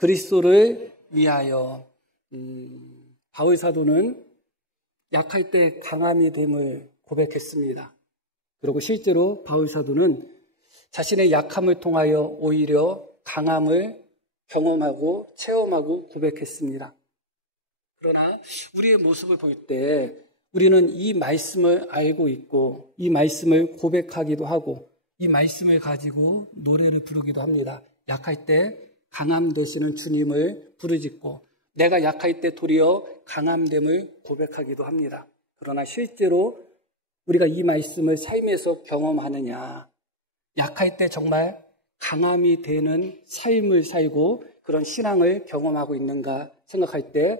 그리스도를 위하여. 바울 사도는 약할 때 강함이 됨을 고백했습니다. 그리고 실제로 바울 사도는 자신의 약함을 통하여 오히려 강함을 경험하고 체험하고 고백했습니다. 그러나 우리의 모습을 볼 때 우리는 이 말씀을 알고 있고 이 말씀을 고백하기도 하고 이 말씀을 가지고 노래를 부르기도 합니다. 약할 때 강함 되시는 주님을 부르짖고 내가 약할 때 도리어 강함됨을 고백하기도 합니다. 그러나 실제로 우리가 이 말씀을 삶에서 경험하느냐, 약할 때 정말 강함이 되는 삶을 살고 그런 신앙을 경험하고 있는가 생각할 때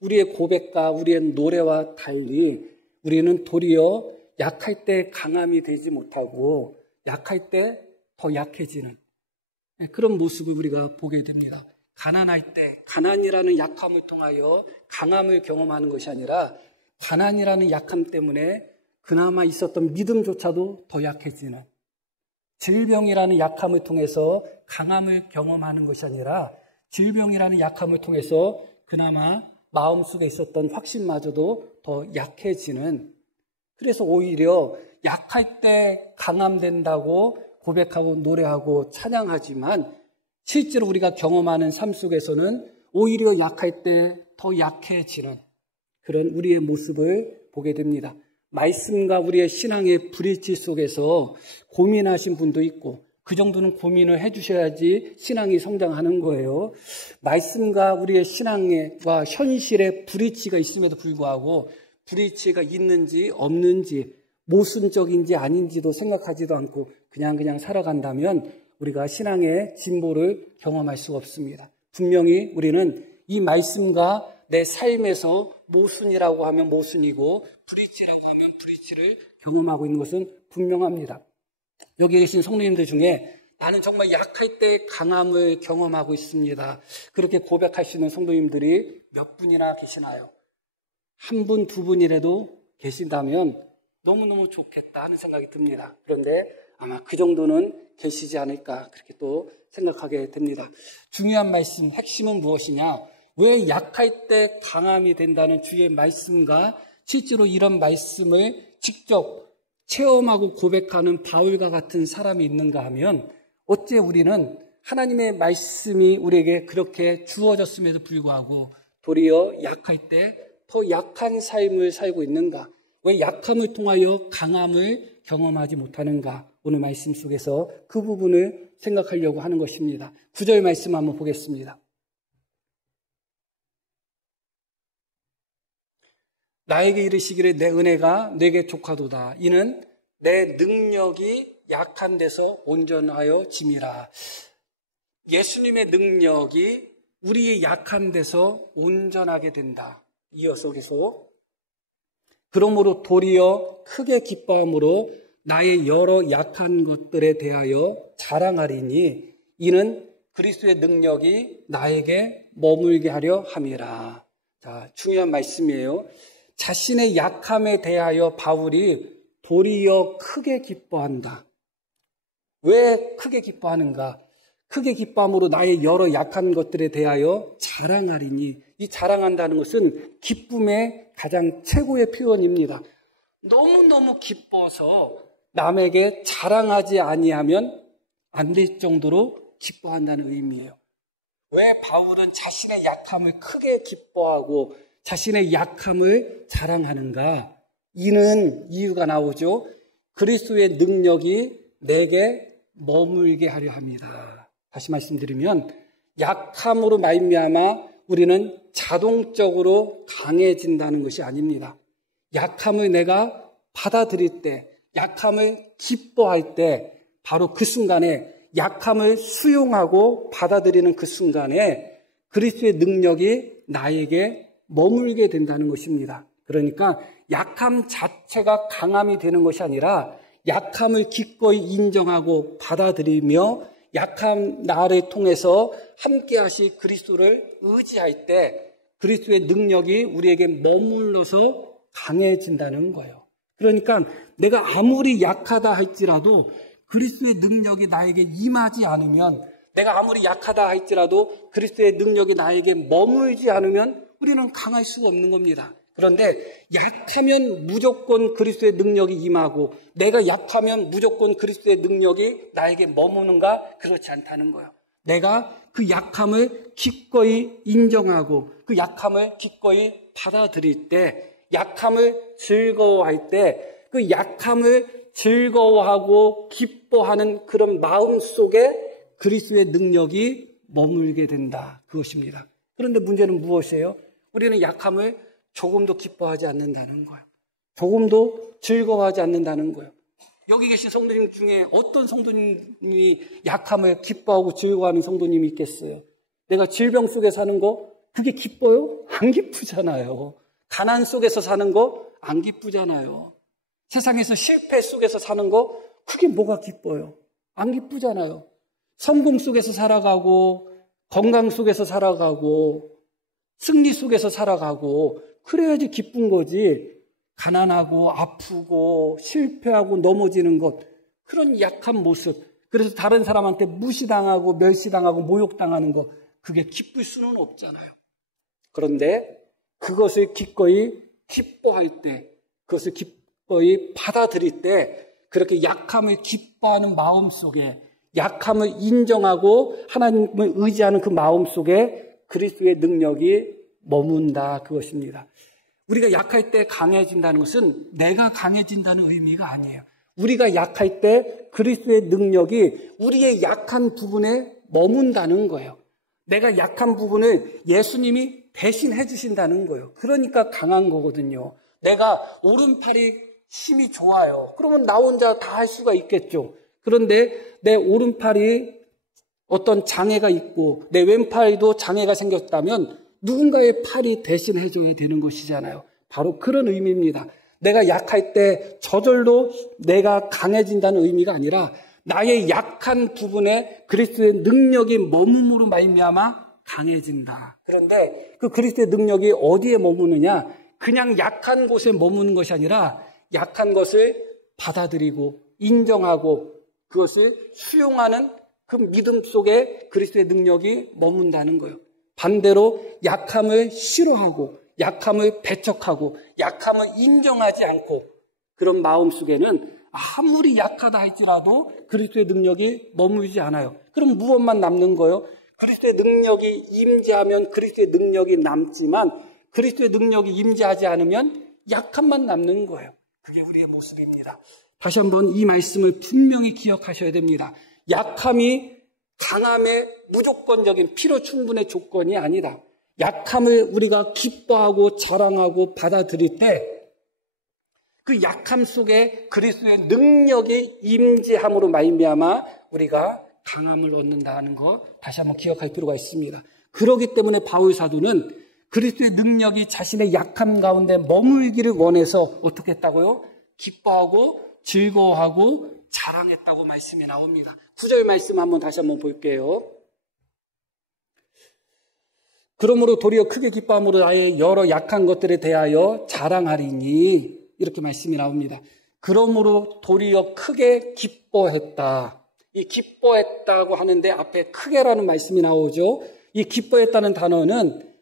우리의 고백과 우리의 노래와 달리 우리는 도리어 약할 때 강함이 되지 못하고 약할 때 더 약해지는 그런 모습을 우리가 보게 됩니다. 가난할 때 가난이라는 약함을 통하여 강함을 경험하는 것이 아니라 가난이라는 약함 때문에 그나마 있었던 믿음조차도 더 약해지는, 질병이라는 약함을 통해서 강함을 경험하는 것이 아니라 질병이라는 약함을 통해서 그나마 마음속에 있었던 확신마저도 더 약해지는, 그래서 오히려 약할 때 강함된다고 고백하고 노래하고 찬양하지만 실제로 우리가 경험하는 삶 속에서는 오히려 약할 때 더 약해지는 그런 우리의 모습을 보게 됩니다. 말씀과 우리의 신앙의 불일치 속에서 고민하신 분도 있고 그 정도는 고민을 해주셔야지 신앙이 성장하는 거예요. 말씀과 우리의 신앙과 현실의 불일치가 있음에도 불구하고 불일치가 있는지 없는지 모순적인지 아닌지도 생각하지도 않고 그냥 살아간다면 우리가 신앙의 진보를 경험할 수가 없습니다. 분명히 우리는 이 말씀과 내 삶에서 모순이라고 하면 모순이고 불일치라고 하면 불일치를 경험하고 있는 것은 분명합니다. 여기 계신 성도님들 중에 나는 정말 약할 때 강함을 경험하고 있습니다. 그렇게 고백하시는 성도님들이 몇 분이나 계시나요? 한 분, 두 분이라도 계신다면 너무너무 좋겠다 하는 생각이 듭니다. 그런데 아마 그 정도는 계시지 않을까 그렇게 또 생각하게 됩니다. 중요한 말씀, 핵심은 무엇이냐? 왜 약할 때 강함이 된다는 주의 말씀과 실제로 이런 말씀을 직접 체험하고 고백하는 바울과 같은 사람이 있는가 하면 어째 우리는 하나님의 말씀이 우리에게 그렇게 주어졌음에도 불구하고 도리어 약할 때 더 약한 삶을 살고 있는가? 왜 약함을 통하여 강함을 경험하지 못하는가? 오늘 말씀 속에서 그 부분을 생각하려고 하는 것입니다. 9절 말씀 한번 보겠습니다. 나에게 이르시기를 내 은혜가 내게 족하도다. 이는 내 능력이 약한 데서 온전하여 짐이라. 예수님의 능력이 우리의 약한 데서 온전하게 된다. 이어서 계속 그러므로 도리어 크게 기뻐함으로 나의 여러 약한 것들에 대하여 자랑하리니 이는 그리스도의 능력이 나에게 머물게 하려 함이라. 자, 중요한 말씀이에요. 자신의 약함에 대하여 바울이 도리어 크게 기뻐한다. 왜 크게 기뻐하는가? 크게 기뻐함으로 나의 여러 약한 것들에 대하여 자랑하리니, 이 자랑한다는 것은 기쁨의 가장 최고의 표현입니다. 너무너무 기뻐서 남에게 자랑하지 아니하면 안 될 정도로 기뻐한다는 의미예요. 왜 바울은 자신의 약함을 크게 기뻐하고 자신의 약함을 자랑하는가? 이는 이유가 나오죠. 그리스도의 능력이 내게 머물게 하려 합니다. 다시 말씀드리면 약함으로 말미암아 우리는 자동적으로 강해진다는 것이 아닙니다. 약함을 내가 받아들일 때, 약함을 기뻐할 때 바로 그 순간에 약함을 수용하고 받아들이는 그 순간에 그리스도의 능력이 나에게 머물게 된다는 것입니다. 그러니까 약함 자체가 강함이 되는 것이 아니라 약함을 기꺼이 인정하고 받아들이며 약함 나를 통해서 함께 하실 그리스도를 의지할 때 그리스도의 능력이 우리에게 머물러서 강해진다는 거예요. 그러니까 내가 아무리 약하다 할지라도 그리스도의 능력이 나에게 임하지 않으면 내가 아무리 약하다 할지라도 그리스도의 능력이 나에게 머물지 않으면 우리는 강할 수가 없는 겁니다. 그런데 약하면 무조건 그리스도의 능력이 임하고 내가 약하면 무조건 그리스도의 능력이 나에게 머무는가? 그렇지 않다는 거예요. 내가 그 약함을 기꺼이 인정하고 그 약함을 기꺼이 받아들일 때, 약함을 즐거워할 때, 그 약함을 즐거워하고 기뻐하는 그런 마음 속에 그리스도의 능력이 머물게 된다. 그것입니다. 그런데 문제는 무엇이에요? 우리는 약함을 조금도 기뻐하지 않는다는 거예요. 조금도 즐거워하지 않는다는 거예요. 여기 계신 성도님 중에 어떤 성도님이 약함을 기뻐하고 즐거워하는 성도님이 있겠어요? 내가 질병 속에 사는 거 그게 기뻐요? 안 기쁘잖아요. 가난 속에서 사는 거 안 기쁘잖아요. 세상에서 실패 속에서 사는 거 그게 뭐가 기뻐요? 안 기쁘잖아요. 성공 속에서 살아가고 건강 속에서 살아가고 승리 속에서 살아가고 그래야지 기쁜 거지. 가난하고 아프고 실패하고 넘어지는 것, 그런 약한 모습, 그래서 다른 사람한테 무시당하고 멸시당하고 모욕당하는 것, 그게 기쁠 수는 없잖아요. 그런데 그것을 기꺼이 기뻐할 때, 그것을 기꺼이 받아들일 때, 그렇게 약함을 기뻐하는 마음 속에, 약함을 인정하고 하나님을 의지하는 그 마음 속에 그리스도의 능력이 머문다, 그것입니다. 우리가 약할 때 강해진다는 것은 내가 강해진다는 의미가 아니에요. 우리가 약할 때 그리스도의 능력이 우리의 약한 부분에 머문다는 거예요. 내가 약한 부분을 예수님이 대신해 주신다는 거예요. 그러니까 강한 거거든요. 내가 오른팔이 힘이 좋아요. 그러면 나 혼자 다 할 수가 있겠죠. 그런데 내 오른팔이 어떤 장애가 있고 내 왼팔도 장애가 생겼다면 누군가의 팔이 대신해 줘야 되는 것이잖아요. 바로 그런 의미입니다. 내가 약할 때 저절로 내가 강해진다는 의미가 아니라 나의 약한 부분에 그리스도의 능력이 머금으로 말미암아 강해진다. 그런데 그 그리스도의 능력이 어디에 머무느냐? 그냥 약한 곳에 머무는 것이 아니라 약한 것을 받아들이고 인정하고 그것을 수용하는 그 믿음 속에 그리스도의 능력이 머문다는 거예요. 반대로 약함을 싫어하고 약함을 배척하고 약함을 인정하지 않고 그런 마음 속에는 아무리 약하다 할지라도 그리스도의 능력이 머물지 않아요. 그럼 무엇만 남는 거예요? 그리스도의 능력이 임재하면 그리스도의 능력이 남지만 그리스도의 능력이 임재하지 않으면 약함만 남는 거예요. 그게 우리의 모습입니다. 다시 한번 이 말씀을 분명히 기억하셔야 됩니다. 약함이 강함의 무조건적인 필요 충분의 조건이 아니다. 약함을 우리가 기뻐하고 자랑하고 받아들일 때 그 약함 속에 그리스도의 능력이 임재함으로 말미암아 우리가 강함을 얻는다는 것 다시 한번 기억할 필요가 있습니다. 그렇기 때문에 바울 사도는 그리스도의 능력이 자신의 약함 가운데 머물기를 원해서 어떻게 했다고요? 기뻐하고 즐거워하고 자랑했다고 말씀이 나옵니다. 9절 말씀 다시 한번 볼게요. 그러므로 도리어 크게 기뻐함으로 나의 여러 약한 것들에 대하여 자랑하리니 이렇게 말씀이 나옵니다. 그러므로 도리어 크게 기뻐했다. 이 기뻐했다고 하는데 앞에 크게라는 말씀이 나오죠. 이 기뻐했다는 단어는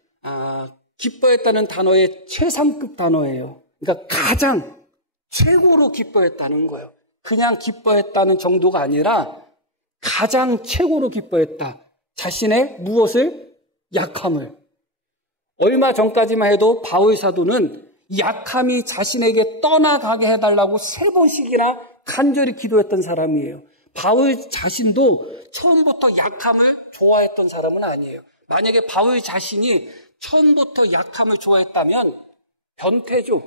기뻐했다는 단어의 최상급 단어예요. 그러니까 가장 최고로 기뻐했다는 거예요. 그냥 기뻐했다는 정도가 아니라 가장 최고로 기뻐했다. 자신의 무엇을? 약함을. 얼마 전까지만 해도 바울 사도는 약함이 자신에게 떠나가게 해달라고 3번씩이나 간절히 기도했던 사람이에요. 바울 자신도 처음부터 약함을 좋아했던 사람은 아니에요. 만약에 바울 자신이 처음부터 약함을 좋아했다면 변태죠.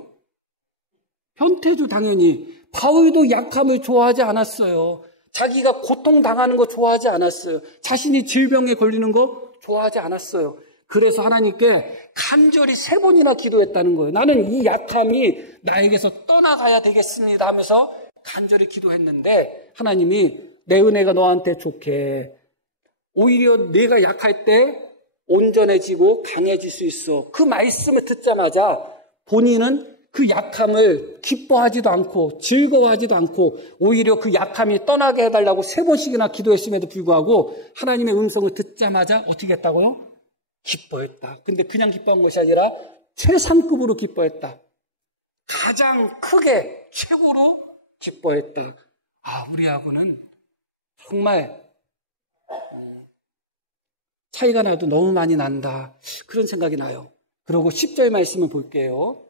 당연히. 바울도 약함을 좋아하지 않았어요. 자기가 고통당하는 거 좋아하지 않았어요. 자신이 질병에 걸리는 거 좋아하지 않았어요. 그래서 하나님께 간절히 3번이나 기도했다는 거예요. 나는 이 약함이 나에게서 떠나가야 되겠습니다 하면서 간절히 기도했는데 하나님이 내 은혜가 너한테 좋게 오히려 내가 약할 때 온전해지고 강해질 수 있어. 그 말씀을 듣자마자 본인은 그 약함을 기뻐하지도 않고 즐거워하지도 않고 오히려 그 약함이 떠나게 해달라고 3번씩이나 기도했음에도 불구하고 하나님의 음성을 듣자마자 어떻게 했다고요? 기뻐했다. 근데 그냥 기뻐한 것이 아니라 최상급으로 기뻐했다. 가장 크게 최고로 기뻐했다. 우리하고는 정말 차이가 나도 너무 많이 난다. 그런 생각이 나요. 그리고 10절 말씀을 볼게요.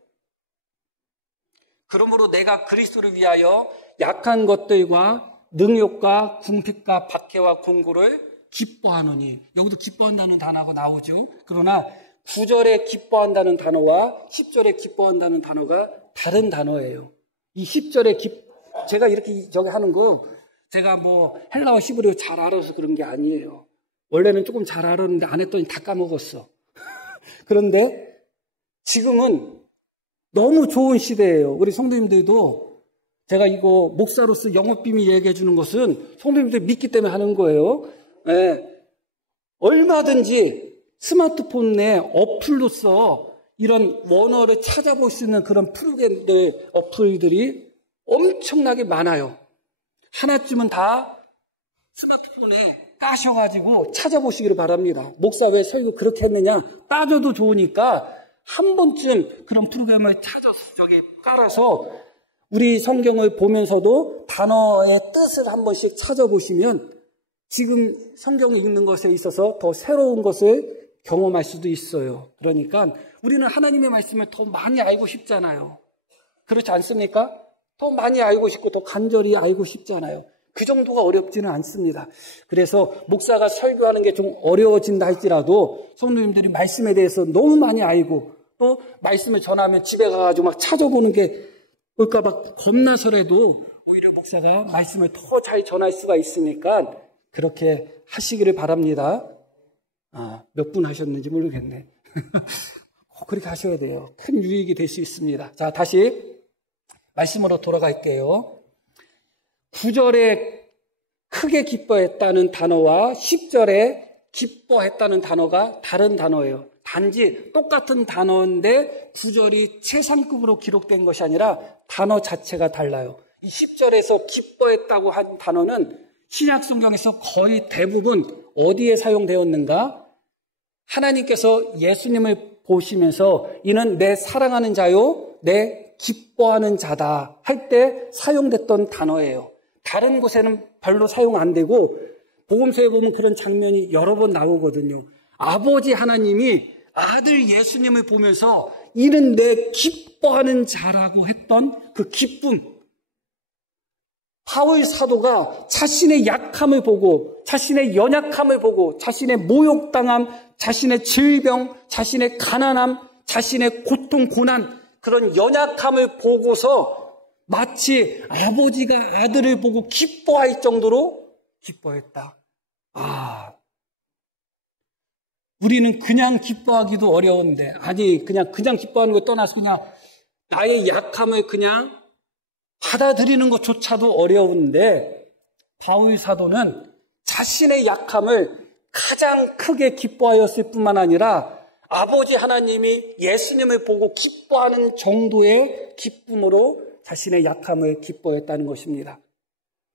그러므로 내가 그리스도를 위하여 약한 것들과 능욕과 궁핍과 박해와 공고를 기뻐하노니. 여기도 기뻐한다는 단어가 나오죠. 그러나 9절에 기뻐한다는 단어와 10절에 기뻐한다는 단어가 다른 단어예요. 이 10절에 제가 이렇게 저기 하는 거 제가 뭐 헬라어 히브리어 잘 알아서 그런 게 아니에요. 원래는 조금 잘 알았는데 안 했더니 다 까먹었어. 그런데 지금은 너무 좋은 시대예요. 우리 성도님들도 제가 이거 목사로서 영업비밀 얘기해 주는 것은 성도님들 믿기 때문에 하는 거예요. 네. 얼마든지 스마트폰 내 어플로서 이런 원어를 찾아볼 수 있는 그런 프로그램들, 어플들이 엄청나게 많아요. 하나쯤은 다 스마트폰에 까셔가지고 찾아보시기를 바랍니다. 목사 왜 설교 그렇게 했느냐? 따져도 좋으니까 한 번쯤 그런 프로그램을 찾아서 깔아서 우리 성경을 보면서도 단어의 뜻을 한 번씩 찾아보시면 지금 성경을 읽는 것에 있어서 더 새로운 것을 경험할 수도 있어요. 그러니까 우리는 하나님의 말씀을 더 많이 알고 싶잖아요. 그렇지 않습니까? 더 많이 알고 싶고 더 간절히 알고 싶잖아요. 그 정도가 어렵지는 않습니다. 그래서 목사가 설교하는 게 좀 어려워진다 할지라도 성도님들이 말씀에 대해서 너무 많이 알고 또 말씀을 전하면 집에 가가지고 막 찾아보는 게 올까봐 겁나서라도 오히려 목사가 말씀을 더 잘 전할 수가 있으니까 그렇게 하시기를 바랍니다. 몇 분 하셨는지 모르겠네. 그렇게 하셔야 돼요. 큰 유익이 될 수 있습니다. 자, 다시 말씀으로 돌아갈게요. 9절에 크게 기뻐했다는 단어와 10절에 기뻐했다는 단어가 다른 단어예요. 단지 똑같은 단어인데 9절이 최상급으로 기록된 것이 아니라 단어 자체가 달라요. 이 10절에서 기뻐했다고 한 단어는 신약 성경에서 거의 대부분 어디에 사용되었는가? 하나님께서 예수님을 보시면서 이는 내 사랑하는 자요, 내 기뻐하는 자다 할 때 사용됐던 단어예요. 다른 곳에는 별로 사용 안 되고 복음서에 보면 그런 장면이 여러 번 나오거든요. 아버지 하나님이 아들 예수님을 보면서 이는 내 기뻐하는 자라고 했던 그 기쁨. 바울 사도가 자신의 약함을 보고 자신의 연약함을 보고 자신의 모욕당함, 자신의 질병, 자신의 가난함, 자신의 고통, 고난 그런 연약함을 보고서 마치 아버지가 아들을 보고 기뻐할 정도로 기뻐했다. 우리는 그냥 기뻐하기도 어려운데 그냥 기뻐하는 거 떠나서 그냥 나의 약함을 그냥 받아들이는 것조차도 어려운데 바울 사도는 자신의 약함을 가장 크게 기뻐하였을 뿐만 아니라 아버지 하나님이 예수님을 보고 기뻐하는 정도의 기쁨으로 자신의 약함을 기뻐했다는 것입니다.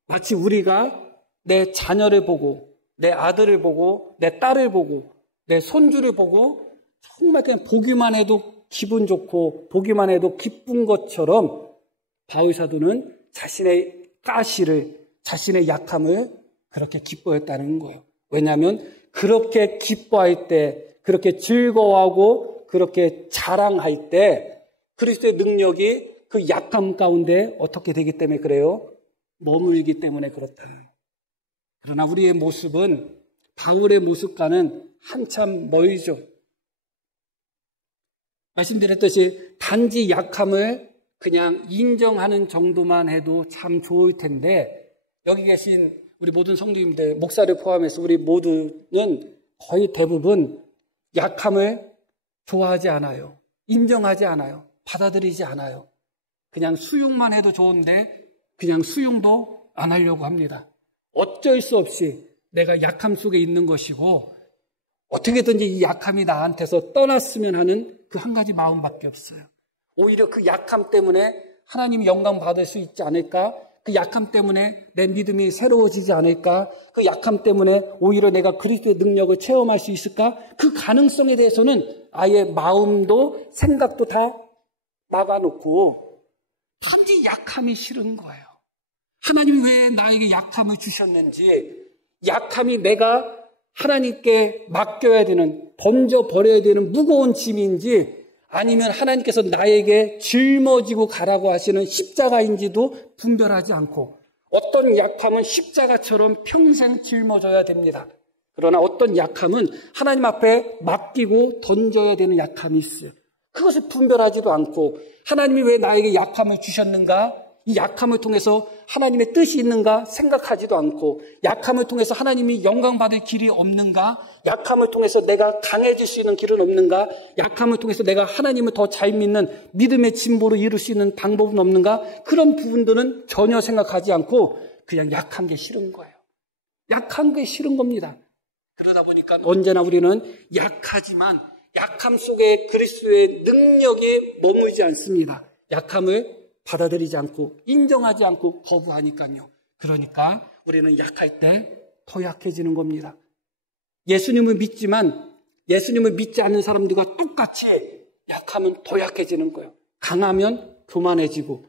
마치 우리가 내 자녀를 보고 내 아들을 보고 내 딸을 보고 내 손주를 보고 정말 그냥 보기만 해도 기분 좋고 보기만 해도 기쁜 것처럼 바울 사도는 자신의 가시를 자신의 약함을 그렇게 기뻐했다는 거예요. 왜냐하면 그렇게 기뻐할 때 그렇게 즐거워하고 그렇게 자랑할 때 그리스도의 능력이 그 약함 가운데 어떻게 되기 때문에 그래요? 머물기 때문에 그렇다. 그러나 우리의 모습은 바울의 모습과는 한참 멀죠. 말씀드렸듯이 단지 약함을 그냥 인정하는 정도만 해도 참 좋을 텐데 여기 계신 우리 모든 성도님들, 목사를 포함해서 우리 모두는 거의 대부분 약함을 좋아하지 않아요. 인정하지 않아요. 받아들이지 않아요. 그냥 수용만 해도 좋은데 그냥 수용도 안 하려고 합니다. 어쩔 수 없이 내가 약함 속에 있는 것이고 어떻게든지 이 약함이 나한테서 떠났으면 하는 그 한 가지 마음밖에 없어요. 오히려 그 약함 때문에 하나님이 영광 받을 수 있지 않을까? 그 약함 때문에 내 믿음이 새로워지지 않을까? 그 약함 때문에 오히려 내가 그리스도의 능력을 체험할 수 있을까? 그 가능성에 대해서는 아예 마음도 생각도 다 막아놓고 단지 약함이 싫은 거예요. 하나님이 왜 나에게 약함을 주셨는지, 약함이 내가 하나님께 맡겨야 되는, 던져버려야 되는 무거운 짐인지, 아니면 하나님께서 나에게 짊어지고 가라고 하시는 십자가인지도 분별하지 않고, 어떤 약함은 십자가처럼 평생 짊어져야 됩니다. 그러나 어떤 약함은 하나님 앞에 맡기고 던져야 되는 약함이 있어요. 그것을 분별하지도 않고, 하나님이 왜 나에게 약함을 주셨는가? 이 약함을 통해서 하나님의 뜻이 있는가 생각하지도 않고, 약함을 통해서 하나님이 영광받을 길이 없는가, 약함을 통해서 내가 강해질 수 있는 길은 없는가, 약함을 통해서 내가 하나님을 더 잘 믿는 믿음의 진보로 이룰 수 있는 방법은 없는가, 그런 부분들은 전혀 생각하지 않고 그냥 약한 게 싫은 거예요. 약한 게 싫은 겁니다. 그러다 보니까 언제나 우리는 약하지만 약함 속에 그리스도의 능력이 머물지 않습니다. 약함을 받아들이지 않고 인정하지 않고 거부하니까요. 그러니까 우리는 약할 때 더 약해지는 겁니다. 예수님을 믿지만 예수님을 믿지 않는 사람들과 똑같이 약하면 더 약해지는 거예요. 강하면 교만해지고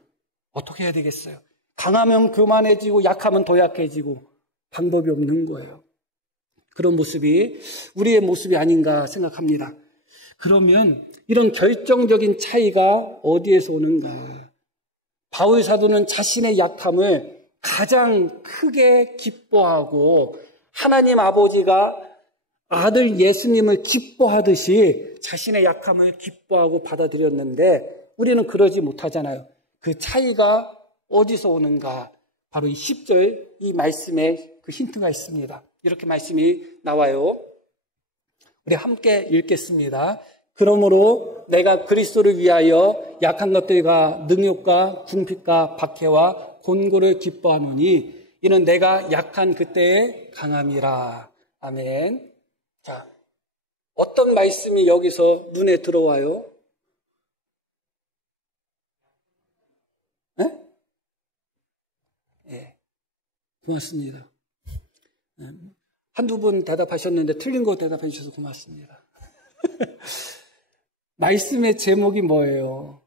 어떻게 해야 되겠어요? 강하면 교만해지고 약하면 더 약해지고 방법이 없는 거예요. 그런 모습이 우리의 모습이 아닌가 생각합니다. 그러면 이런 결정적인 차이가 어디에서 오는가? 바울 사도는 자신의 약함을 가장 크게 기뻐하고 하나님 아버지가 아들 예수님을 기뻐하듯이 자신의 약함을 기뻐하고 받아들였는데 우리는 그러지 못하잖아요. 그 차이가 어디서 오는가? 바로 이 10절 이 말씀에 그 힌트가 있습니다. 이렇게 말씀이 나와요. 우리 함께 읽겠습니다. 그러므로 내가 그리스도를 위하여 약한 것들과 능욕과 궁핍과 박해와 곤고를 기뻐하노니 이는 내가 약한 그때의 강함이라. 아멘. 자, 어떤 말씀이 여기서 눈에 들어와요? 네? 네. 고맙습니다. 한두 분 대답하셨는데 틀린 거 대답해 주셔서 고맙습니다. 말씀의 제목이 뭐예요?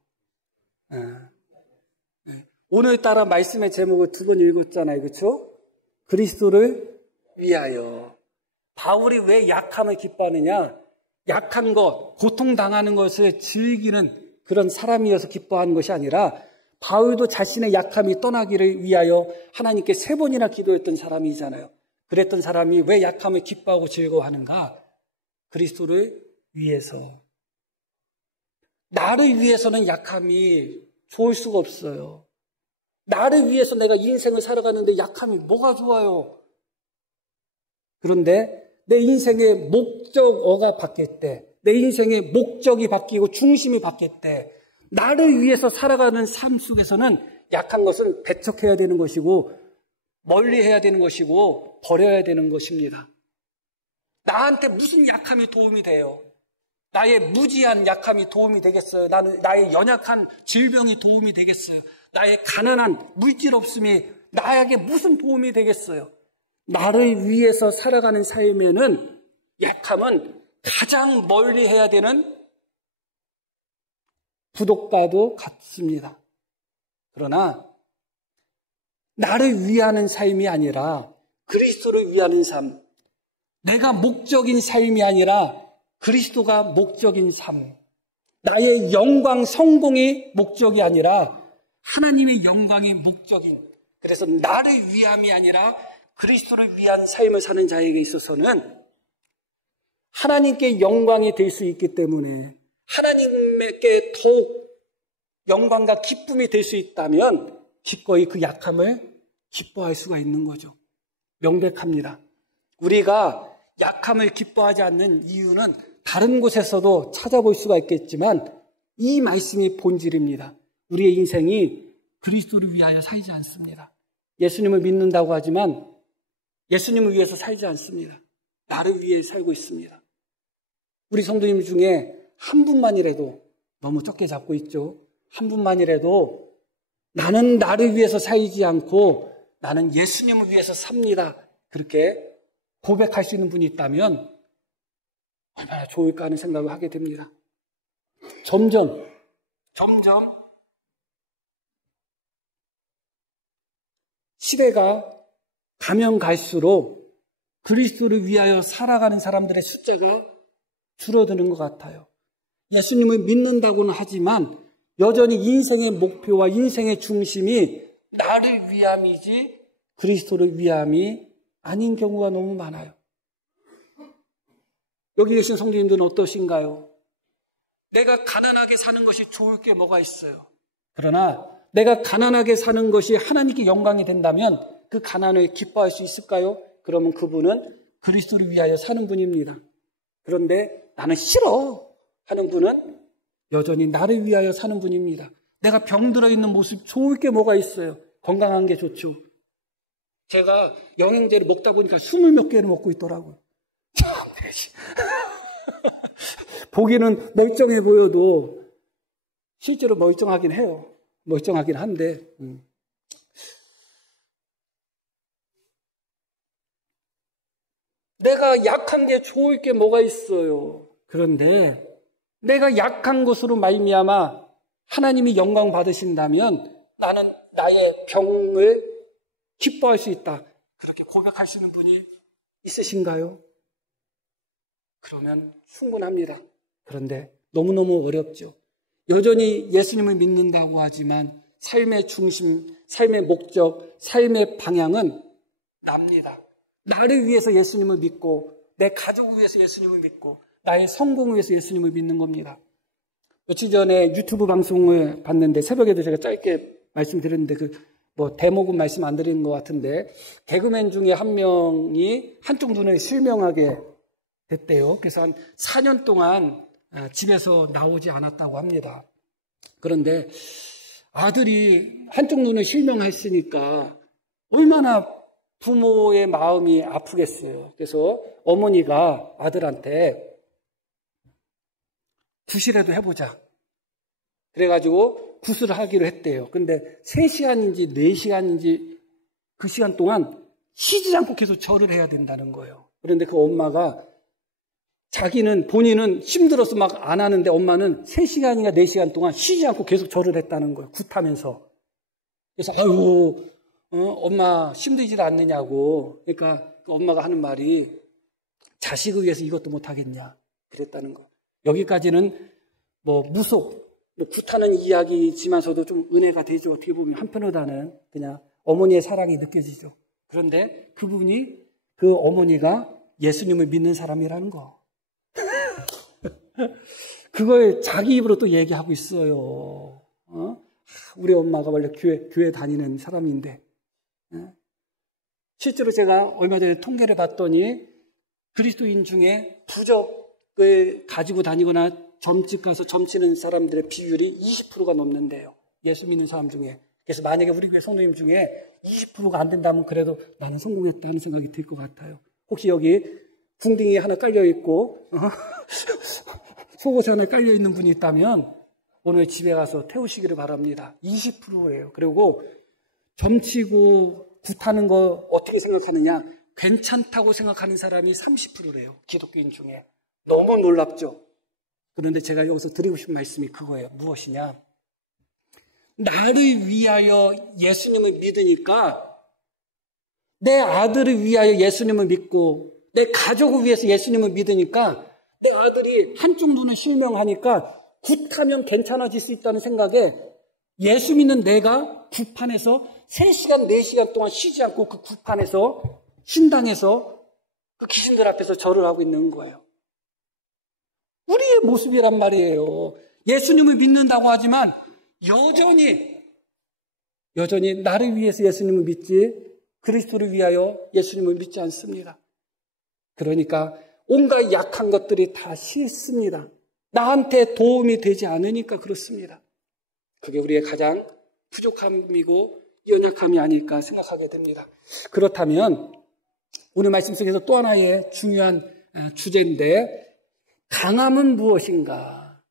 오늘따라 말씀의 제목을 두 번 읽었잖아요. 그렇죠? 그리스도를 위하여. 바울이 왜 약함을 기뻐하느냐? 약한 것, 고통당하는 것을 즐기는 그런 사람이어서 기뻐하는 것이 아니라 바울도 자신의 약함이 떠나기를 위하여 하나님께 3번이나 기도했던 사람이잖아요. 그랬던 사람이 왜 약함을 기뻐하고 즐거워하는가? 그리스도를 위해서. 나를 위해서는 약함이 좋을 수가 없어요. 나를 위해서 내가 인생을 살아가는데 약함이 뭐가 좋아요? 그런데 내 인생의 목적어가 바뀔 때, 내 인생의 목적이 바뀌고 중심이 바뀔 때, 나를 위해서 살아가는 삶 속에서는 약한 것을 배척해야 되는 것이고 멀리 해야 되는 것이고 버려야 되는 것입니다. 나한테 무슨 약함이 도움이 돼요? 나의 무지한 약함이 도움이 되겠어요? 나의 연약한 질병이 도움이 되겠어요? 나의 가난한 물질 없음이 나에게 무슨 도움이 되겠어요? 나를 위해서 살아가는 삶에는 약함은 가장 멀리 해야 되는 부독과도 같습니다. 그러나 나를 위하는 삶이 아니라 그리스도를 위하는 삶, 내가 목적인 삶이 아니라 그리스도가 목적인 삶, 나의 영광, 성공이 목적이 아니라 하나님의 영광이 목적인, 그래서 나를 위함이 아니라 그리스도를 위한 삶을 사는 자에게 있어서는 하나님께 영광이 될 수 있기 때문에 하나님께 더욱 영광과 기쁨이 될 수 있다면 기꺼이 그 약함을 기뻐할 수가 있는 거죠. 명백합니다. 우리가 약함을 기뻐하지 않는 이유는 다른 곳에서도 찾아볼 수가 있겠지만 이 말씀이 본질입니다. 우리의 인생이 그리스도를 위하여 살지 않습니다. 예수님을 믿는다고 하지만 예수님을 위해서 살지 않습니다. 나를 위해 살고 있습니다. 우리 성도님 중에 한 분만이라도 너무 적게 잡고 있죠. 한 분만이라도 나는 나를 위해서 살지 않고 나는 예수님을 위해서 삽니다. 그렇게 고백할 수 있는 분이 있다면 얼마나 좋을까 하는 생각을 하게 됩니다. 점점 시대가 가면 갈수록 그리스도를 위하여 살아가는 사람들의 숫자가 줄어드는 것 같아요. 예수님을 믿는다고는 하지만 여전히 인생의 목표와 인생의 중심이 나를 위함이지 그리스도를 위함이 아닌 경우가 너무 많아요. 여기 계신 성도님들은 어떠신가요? 내가 가난하게 사는 것이 좋을 게 뭐가 있어요? 그러나 내가 가난하게 사는 것이 하나님께 영광이 된다면 그 가난을 기뻐할 수 있을까요? 그러면 그분은 그리스도를 위하여 사는 분입니다. 그런데 나는 싫어 하는 분은 여전히 나를 위하여 사는 분입니다. 내가 병들어 있는 모습 좋을 게 뭐가 있어요? 건강한 게 좋죠. 제가 영양제를 먹다 보니까 20몇 개를 먹고 있더라고요. 보기는 멀쩡해 보여도 실제로 멀쩡하긴 해요. 멀쩡하긴 한데 내가 약한 게 좋을 게 뭐가 있어요. 그런데 내가 약한 것으로 말미암아 하나님이 영광 받으신다면 나는 나의 병을 기뻐할 수 있다. 그렇게 고백하시는 분이 있으신가요? 그러면 충분합니다. 그런데 너무너무 어렵죠. 여전히 예수님을 믿는다고 하지만 삶의 중심, 삶의 목적, 삶의 방향은 납니다. 나를 위해서 예수님을 믿고 내 가족을 위해서 예수님을 믿고 나의 성공을 위해서 예수님을 믿는 겁니다. 며칠 전에 유튜브 방송을 봤는데 새벽에도 제가 짧게 말씀드렸는데 대목은 말씀 안 드리는 것 같은데 개그맨 중에 한 명이 한쪽 눈을 실명하게 됐대요. 그래서 한 4년 동안 집에서 나오지 않았다고 합니다. 그런데 아들이 한쪽 눈을 실명했으니까 얼마나 부모의 마음이 아프겠어요. 그래서 어머니가 아들한테 굿이라도 해보자. 그래가지고 굿을 하기로 했대요. 근데 3시간인지 4시간인지 그 시간 동안 쉬지 않고 계속 절을 해야 된다는 거예요. 그런데 그 엄마가 본인은 힘들어서 막 안 하는데 엄마는 3시간이나 4시간 동안 쉬지 않고 계속 절을 했다는 거예요. 굿하면서. 그래서 엄마 힘들지 않느냐고. 그러니까 그 엄마가 하는 말이 자식을 위해서 이것도 못하겠냐. 그랬다는 거. 여기까지는 굿하는 이야기지만서도 좀 은혜가 되죠. 어떻게 보면 한편으로는 그냥 어머니의 사랑이 느껴지죠. 그런데 그 어머니가 예수님을 믿는 사람이라는 거. 그걸 자기 입으로 또 얘기하고 있어요. 우리 엄마가 원래 교회 다니는 사람인데. 실제로 제가 얼마 전에 통계를 봤더니 그리스도인 중에 부적을 가지고 다니거나 점집 가서 점치는 사람들의 비율이 20%가 넘는데요. 예수 믿는 사람 중에. 그래서 만약에 우리 교회 성도님 중에 20%가 안 된다면 그래도 나는 성공했다 하는 생각이 들 것 같아요. 혹시 여기 궁딩이 하나 깔려있고 속옷이 하나 깔려있는 분이 있다면 오늘 집에 가서 태우시기를 바랍니다. 20%예요. 그리고 점치고 굿하는 거 어떻게 생각하느냐? 괜찮다고 생각하는 사람이 30%래요. 기독교인 중에. 너무 놀랍죠? 그런데 제가 여기서 드리고 싶은 말씀이 그거예요. 무엇이냐? 나를 위하여 예수님을 믿으니까 내 아들을 위하여 예수님을 믿고 내 가족을 위해서 예수님을 믿으니까 내 아들이 한쪽 눈을 실명하니까 굿하면 괜찮아질 수 있다는 생각에 예수 믿는 내가 굿판에서 3시간, 4시간 동안 쉬지 않고 그 굿판에서 신당에서 그 귀신들 앞에서 절을 하고 있는 거예요. 우리의 모습이란 말이에요. 예수님을 믿는다고 하지만 여전히 나를 위해서 예수님을 믿지 그리스도를 위하여 예수님을 믿지 않습니다. 그러니까 온갖 약한 것들이 다 싫습니다. 나한테 도움이 되지 않으니까 그렇습니다. 그게 우리의 가장 부족함이고 연약함이 아닐까 생각하게 됩니다. 그렇다면 오늘 말씀 속에서 또 하나의 중요한 주제인데 강함은 무엇인가?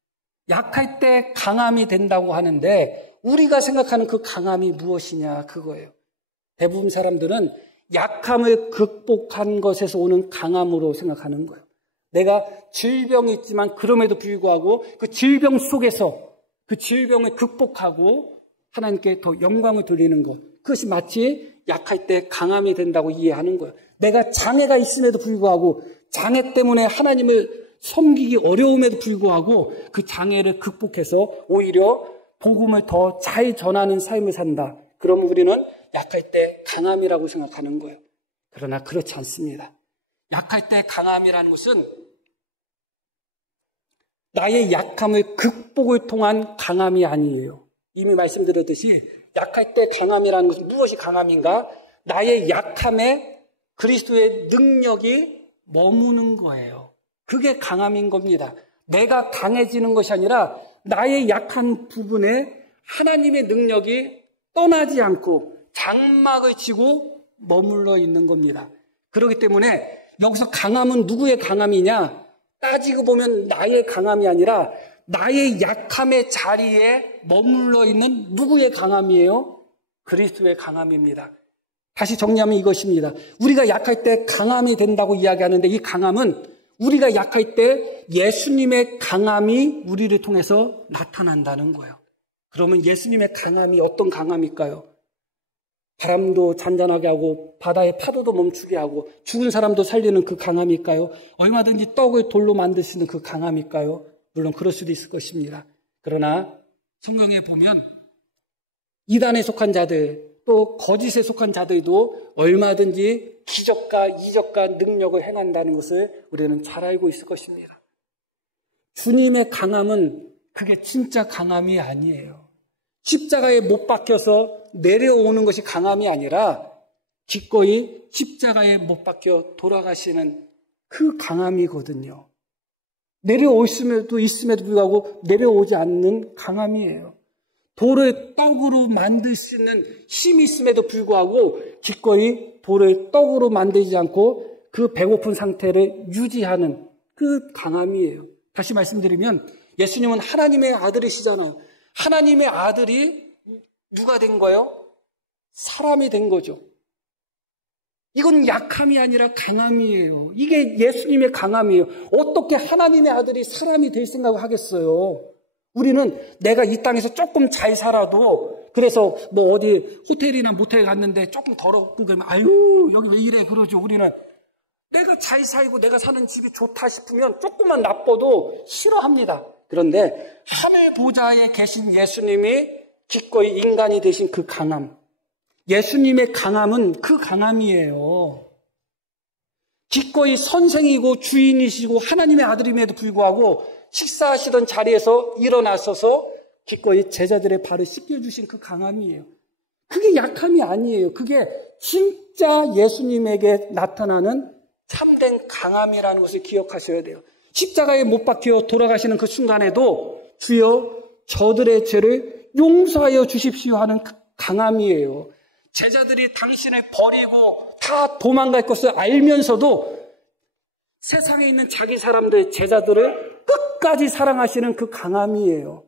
약할 때 강함이 된다고 하는데 우리가 생각하는 그 강함이 무엇이냐 그거예요. 대부분 사람들은 약함을 극복한 것에서 오는 강함으로 생각하는 거예요. 내가 질병이 있지만 그럼에도 불구하고 그 질병 속에서 그 질병을 극복하고 하나님께 더 영광을 돌리는 것. 그것이 마치 약할 때 강함이 된다고 이해하는 거예요. 내가 장애가 있음에도 불구하고 장애 때문에 하나님을 섬기기 어려움에도 불구하고 그 장애를 극복해서 오히려 복음을 더 잘 전하는 삶을 산다. 그러면 우리는 약할 때 강함이라고 생각하는 거예요. 그러나 그렇지 않습니다. 약할 때 강함이라는 것은 나의 약함을 극복을 통한 강함이 아니에요. 이미 말씀드렸듯이 약할 때 강함이라는 것은 무엇이 강함인가? 나의 약함에 그리스도의 능력이 머무는 거예요. 그게 강함인 겁니다. 내가 강해지는 것이 아니라 나의 약한 부분에 하나님의 능력이 떠나지 않고 장막을 치고 머물러 있는 겁니다. 그렇기 때문에 여기서 강함은 누구의 강함이냐? 따지고 보면 나의 강함이 아니라 나의 약함의 자리에 머물러 있는 누구의 강함이에요? 그리스도의 강함입니다. 다시 정리하면 이것입니다. 우리가 약할 때 강함이 된다고 이야기하는데 이 강함은 우리가 약할 때 예수님의 강함이 우리를 통해서 나타난다는 거예요. 그러면 예수님의 강함이 어떤 강함일까요? 바람도 잔잔하게 하고 바다의 파도도 멈추게 하고 죽은 사람도 살리는 그 강함일까요? 얼마든지 떡을 돌로 만드시는 그 강함일까요? 물론 그럴 수도 있을 것입니다. 그러나 성경에 보면 이단에 속한 자들 또 거짓에 속한 자들도 얼마든지 기적과 이적과 능력을 행한다는 것을 우리는 잘 알고 있을 것입니다. 주님의 강함은 그게 진짜 강함이 아니에요. 십자가에 못 박혀서 내려오는 것이 강함이 아니라 기꺼이 십자가에 못 박혀 돌아가시는 그 강함이거든요. 내려오심에도 있음에도 불구하고 내려오지 않는 강함이에요. 돌을 떡으로 만들 수 있는 힘이 있음에도 불구하고 기꺼이 돌을 떡으로 만들지 않고 그 배고픈 상태를 유지하는 그 강함이에요. 다시 말씀드리면 예수님은 하나님의 아들이시잖아요. 하나님의 아들이 누가 된 거예요? 사람이 된 거죠. 이건 약함이 아니라 강함이에요. 이게 예수님의 강함이에요. 어떻게 하나님의 아들이 사람이 될 생각을 하겠어요? 우리는 내가 이 땅에서 조금 잘 살아도 그래서 뭐 어디 호텔이나 모텔 갔는데 조금 더럽고 그러면 아유 여기 왜 이래 그러죠. 우리는 내가 잘 살고 내가 사는 집이 좋다 싶으면 조금만 나빠도 싫어합니다. 그런데 하늘 보좌에 계신 예수님이 기꺼이 인간이 되신 그 강함, 예수님의 강함은 그 강함이에요. 기꺼이 선생이고 주인이시고 하나님의 아들임에도 불구하고 식사하시던 자리에서 일어나서서 기꺼이 제자들의 발을 씻겨주신 그 강함이에요. 그게 약함이 아니에요. 그게 진짜 예수님에게 나타나는 참된 강함이라는 것을 기억하셔야 돼요. 십자가에 못 박혀 돌아가시는 그 순간에도 주여 저들의 죄를 용서하여 주십시오 하는 그 강함이에요. 제자들이 당신을 버리고 다 도망갈 것을 알면서도 세상에 있는 자기 사람들, 제자들을 끝까지 사랑하시는 그 강함이에요.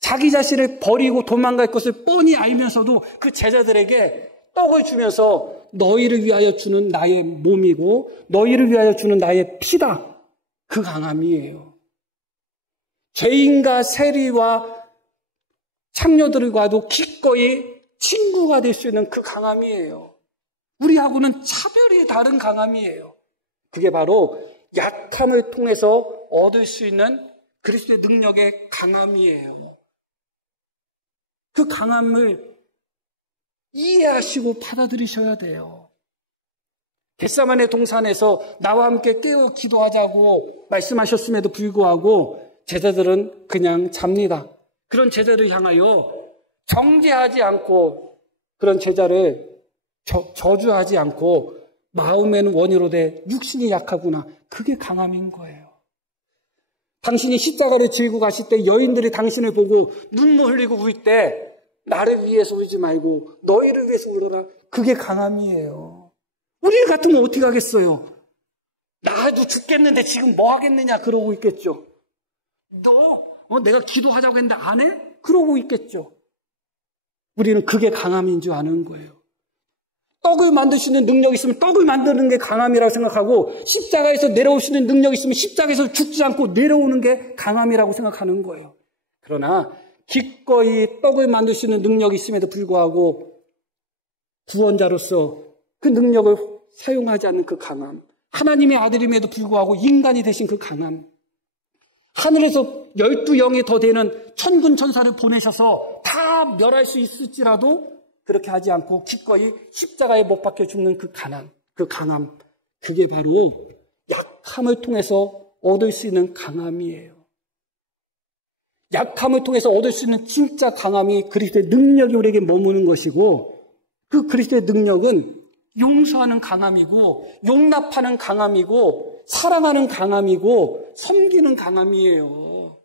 자기 자신을 버리고 도망갈 것을 뻔히 알면서도 그 제자들에게 떡을 주면서 너희를 위하여 주는 나의 몸이고 너희를 위하여 주는 나의 피다. 그 강함이에요. 죄인과 세리와 창녀들과도 기꺼이 친구가 될 수 있는 그 강함이에요. 우리하고는 차별이 다른 강함이에요. 그게 바로 약함을 통해서 얻을 수 있는 그리스도의 능력의 강함이에요. 그 강함을 이해하시고 받아들이셔야 돼요. 겟세마네 동산에서 나와 함께 깨어 기도하자고 말씀하셨음에도 불구하고 제자들은 그냥 잡니다. 그런 제자를 향하여 정죄하지 않고 그런 제자를 저주하지 않고 마음에는 원이로 돼 육신이 약하구나. 그게 강함인 거예요. 당신이 십자가를 지고 가실 때 여인들이 당신을 보고 눈물 흘리고 울 때 나를 위해서 울지 말고 너희를 위해서 울어라. 그게 강함이에요. 우리 같으면 어떻게 하겠어요? 나도 죽겠는데 지금 뭐 하겠느냐 그러고 있겠죠. 너 내가 기도하자고 했는데 안 해? 그러고 있겠죠. 우리는 그게 강함인 줄 아는 거예요. 떡을 만들 수 있는 능력이 있으면 떡을 만드는 게 강함이라고 생각하고, 십자가에서 내려올 수 있는 능력이 있으면 십자가에서 죽지 않고 내려오는 게 강함이라고 생각하는 거예요. 그러나 기꺼이 떡을 만들 수 있는 능력이 있음에도 불구하고 구원자로서 그 능력을 사용하지 않는 그 강함, 하나님의 아들임에도 불구하고 인간이 되신 그 강함, 하늘에서 12영이 더 되는 천군 천사를 보내셔서 다 멸할 수 있을지라도 그렇게 하지 않고 기꺼이 십자가에 못 박혀 죽는 그 강함, 그게 바로 약함을 통해서 얻을 수 있는 강함이에요. 약함을 통해서 얻을 수 있는 진짜 강함이 그리스도의 능력이 우리에게 머무는 것이고, 그 그리스도의 능력은 용서하는 강함이고, 용납하는 강함이고, 사랑하는 강함이고, 섬기는 강함이에요.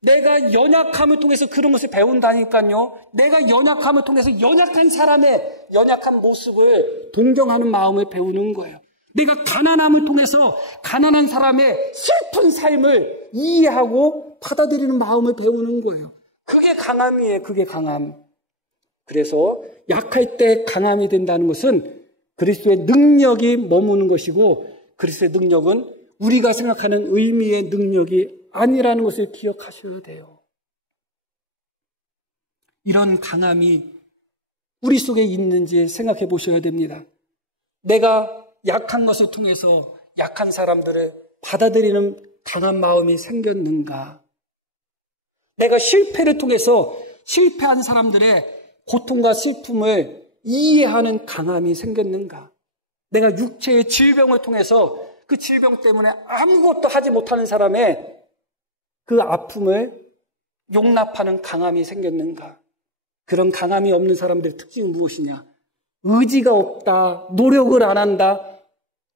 내가 연약함을 통해서 그런 것을 배운다니까요. 내가 연약함을 통해서 연약한 사람의 연약한 모습을 동경하는 마음을 배우는 거예요. 내가 가난함을 통해서 가난한 사람의 슬픈 삶을 이해하고 받아들이는 마음을 배우는 거예요. 그게 강함이에요. 그게 강함. 그래서 약할 때 강함이 된다는 것은 그리스도의 능력이 머무는 것이고, 그리스도의 능력은 우리가 생각하는 의미의 능력이 아니라는 것을 기억하셔야 돼요. 이런 강함이 우리 속에 있는지 생각해 보셔야 됩니다. 내가 약한 것을 통해서 약한 사람들을 받아들이는 강한 마음이 생겼는가? 내가 실패를 통해서 실패한 사람들의 고통과 슬픔을 이해하는 강함이 생겼는가? 내가 육체의 질병을 통해서 그 질병 때문에 아무것도 하지 못하는 사람의 그 아픔을 용납하는 강함이 생겼는가? 그런 강함이 없는 사람들의 특징은 무엇이냐? 의지가 없다, 노력을 안 한다,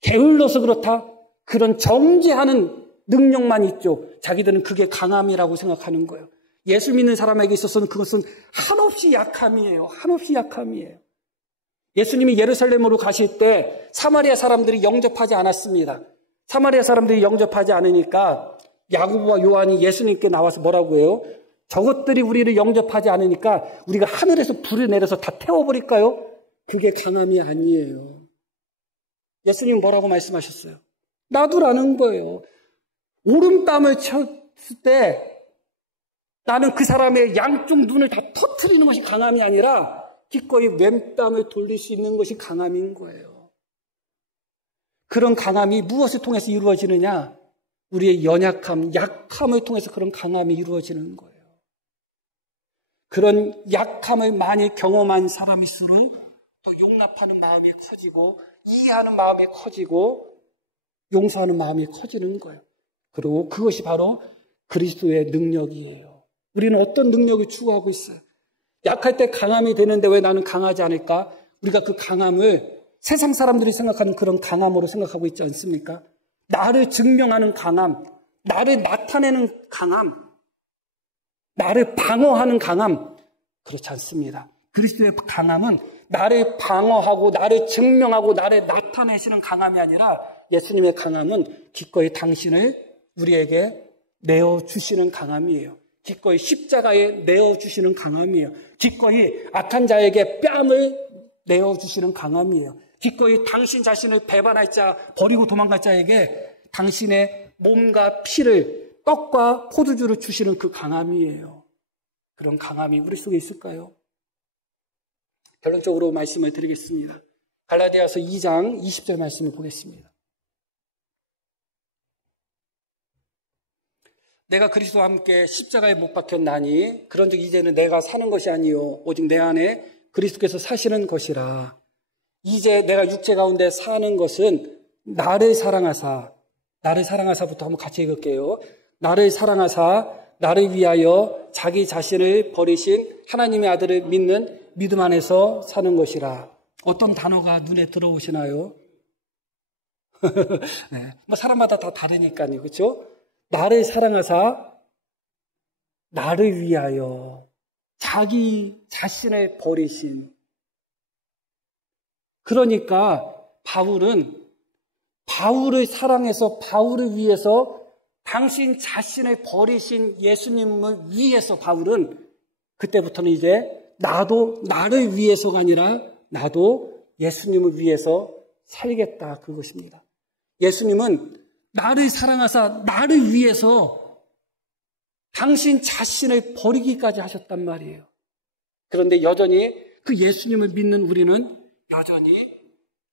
게을러서 그렇다, 그런 정죄하는 능력만 있죠. 자기들은 그게 강함이라고 생각하는 거예요. 예수 믿는 사람에게 있어서는 그것은 한없이 약함이에요. 한없이 약함이에요. 예수님이 예루살렘으로 가실 때 사마리아 사람들이 영접하지 않았습니다. 사마리아 사람들이 영접하지 않으니까 야고보와 요한이 예수님께 나와서 뭐라고 해요? 저것들이 우리를 영접하지 않으니까 우리가 하늘에서 불을 내려서 다 태워버릴까요? 그게 강함이 아니에요. 예수님 뭐라고 말씀하셨어요? 놔두라는 거예요. 오름땀을 쳤을 때 나는 그 사람의 양쪽 눈을 다 터뜨리는 것이 강함이 아니라 기꺼이 왼땀을 돌릴 수 있는 것이 강함인 거예요. 그런 강함이 무엇을 통해서 이루어지느냐? 우리의 연약함, 약함을 통해서 그런 강함이 이루어지는 거예요. 그런 약함을 많이 경험한 사람일수록 더 용납하는 마음이 커지고, 이해하는 마음이 커지고, 용서하는 마음이 커지는 거예요. 그리고 그것이 바로 그리스도의 능력이에요. 우리는 어떤 능력을 추구하고 있어요? 약할 때 강함이 되는데 왜 나는 강하지 않을까? 우리가 그 강함을 세상 사람들이 생각하는 그런 강함으로 생각하고 있지 않습니까? 나를 증명하는 강함, 나를 나타내는 강함, 나를 방어하는 강함, 그렇지 않습니다. 그리스도의 강함은 나를 방어하고 나를 증명하고 나를 나타내시는 강함이 아니라 예수님의 강함은 기꺼이 당신을 우리에게 내어주시는 강함이에요. 기꺼이 십자가에 내어주시는 강함이에요. 기꺼이 악한 자에게 뺨을 내어주시는 강함이에요. 기꺼이 당신 자신을 배반할 자, 버리고 도망갈 자에게 당신의 몸과 피를, 떡과 포도주를 주시는 그 강함이에요. 그런 강함이 우리 속에 있을까요? 결론적으로 말씀을 드리겠습니다. 갈라디아서 2장 20절 말씀을 보겠습니다. 내가 그리스도와 함께 십자가에 못 박혔나니 그런즉 이제는 내가 사는 것이 아니요 오직 내 안에 그리스도께서 사시는 것이라. 이제 내가 육체 가운데 사는 것은 나를 사랑하사부터 한번 같이 읽을게요. 나를 사랑하사 나를 위하여 자기 자신을 버리신 하나님의 아들을 믿는 믿음 안에서 사는 것이라. 어떤 단어가 눈에 들어오시나요? 네, 뭐 사람마다 다 다르니까요. 그렇죠? 나를 사랑하사 나를 위하여 자기 자신을 버리신. 그러니까 바울을 사랑해서 바울을 위해서 당신 자신을 버리신 예수님을 위해서 바울은 그때부터는 이제 나도 나를 위해서가 아니라 나도 예수님을 위해서 살겠다, 그것입니다. 예수님은 나를 사랑하사 나를 위해서 당신 자신을 버리기까지 하셨단 말이에요. 그런데 여전히 그 예수님을 믿는 우리는 여전히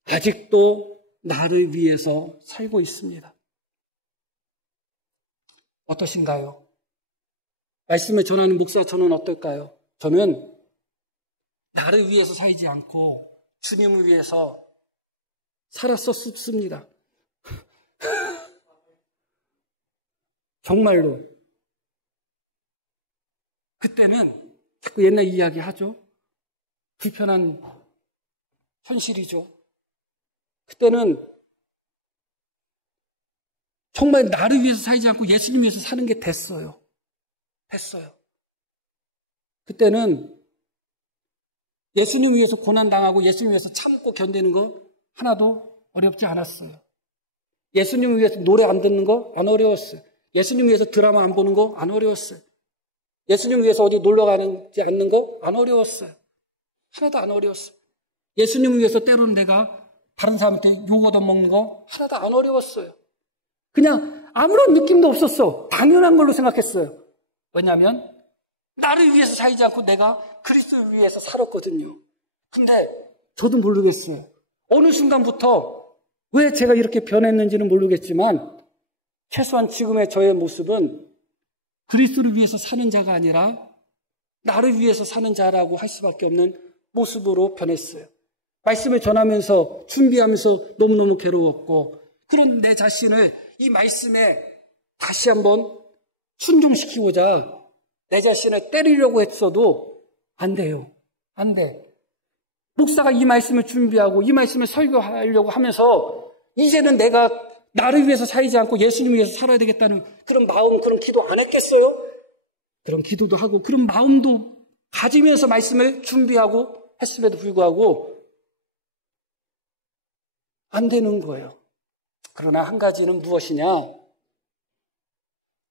아직도 나를 위해서 살고 있습니다. 어떠신가요? 말씀을 전하는 목사 저는 어떨까요? 저는 나를 위해서 살지 않고 주님을 위해서 살았었습니다. 정말로. 그때는 자꾸 옛날 이야기 하죠. 불편한 현실이죠. 그때는 정말 나를 위해서 살지 않고 예수님 위해서 사는 게 됐어요. 그때는 예수님 위해서 고난당하고 예수님 위해서 참고 견디는 거 하나도 어렵지 않았어요. 예수님 위해서 노래 안 듣는 거 안 어려웠어요. 예수님 위해서 드라마 안 보는 거 안 어려웠어요. 예수님 위해서 어디 놀러 가지 않는 거 안 어려웠어요. 하나도 안 어려웠어요. 예수님 위해서 때로는 내가 다른 사람한테 욕 얻어먹는 거 하나도 안 어려웠어요. 그냥 아무런 느낌도 없었어. 당연한 걸로 생각했어요. 왜냐하면 나를 위해서 살지 않고 내가 그리스도를 위해서 살았거든요. 근데 저도 모르겠어요. 어느 순간부터 왜 제가 이렇게 변했는지는 모르겠지만 최소한 지금의 저의 모습은 그리스도를 위해서 사는 자가 아니라 나를 위해서 사는 자라고 할 수밖에 없는 모습으로 변했어요. 말씀을 전하면서 준비하면서 너무너무 괴로웠고 그런 내 자신을 이 말씀에 다시 한번 순종시키고자 내 자신을 때리려고 했어도 안 돼요. 안 돼. 목사가 이 말씀을 준비하고 이 말씀을 설교하려고 하면서 이제는 내가 나를 위해서 살지 않고 예수님을 위해서 살아야 되겠다는 그런 마음, 그런 기도 안 했겠어요? 그런 기도도 하고 그런 마음도 가지면서 말씀을 준비하고 했음에도 불구하고 안 되는 거예요. 그러나 한 가지는 무엇이냐?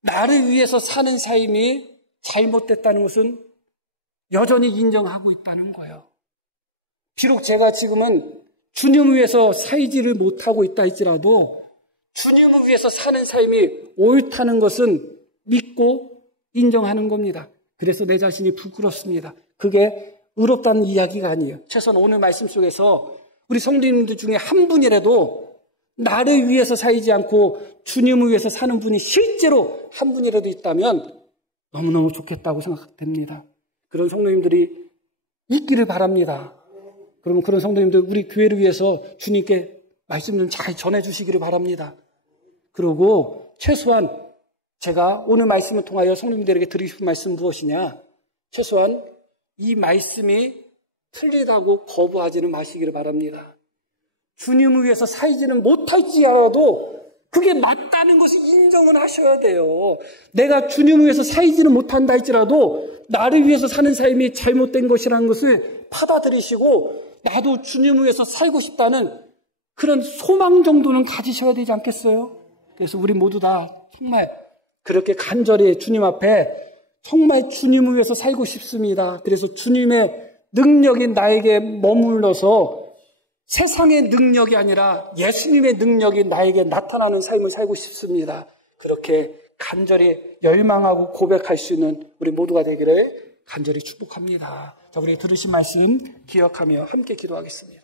나를 위해서 사는 삶이 잘못됐다는 것은 여전히 인정하고 있다는 거예요. 비록 제가 지금은 주님을 위해서 살지를 못하고 있다 할지라도 주님을 위해서 사는 삶이 옳다는 것은 믿고 인정하는 겁니다. 그래서 내 자신이 부끄럽습니다. 그게 의롭다는 이야기가 아니에요. 최소한 오늘 말씀 속에서 우리 성도님들 중에 한 분이라도 나를 위해서 살지 않고 주님을 위해서 사는 분이 실제로 한 분이라도 있다면 너무너무 좋겠다고 생각됩니다. 그런 성도님들이 있기를 바랍니다. 그러면 그런 성도님들 우리 교회를 위해서 주님께 말씀 좀 잘 전해주시기를 바랍니다. 그리고 최소한 제가 오늘 말씀을 통하여 성도님들에게 드리고 싶은 말씀은 무엇이냐? 최소한 이 말씀이 틀리다고 거부하지는 마시기를 바랍니다. 주님을 위해서 살지는 못할지라도 그게 맞다는 것을 인정을 하셔야 돼요. 내가 주님을 위해서 살지는 못한다 할지라도 나를 위해서 사는 삶이 잘못된 것이라는 것을 받아들이시고 나도 주님을 위해서 살고 싶다는 그런 소망 정도는 가지셔야 되지 않겠어요? 그래서 우리 모두 다 정말 그렇게 간절히 주님 앞에 정말 주님을 위해서 살고 싶습니다. 그래서 주님의 능력이 나에게 머물러서 세상의 능력이 아니라 예수님의 능력이 나에게 나타나는 삶을 살고 싶습니다. 그렇게 간절히 열망하고 고백할 수 있는 우리 모두가 되기를 간절히 축복합니다. 자, 우리 들으신 말씀 기억하며 함께 기도하겠습니다.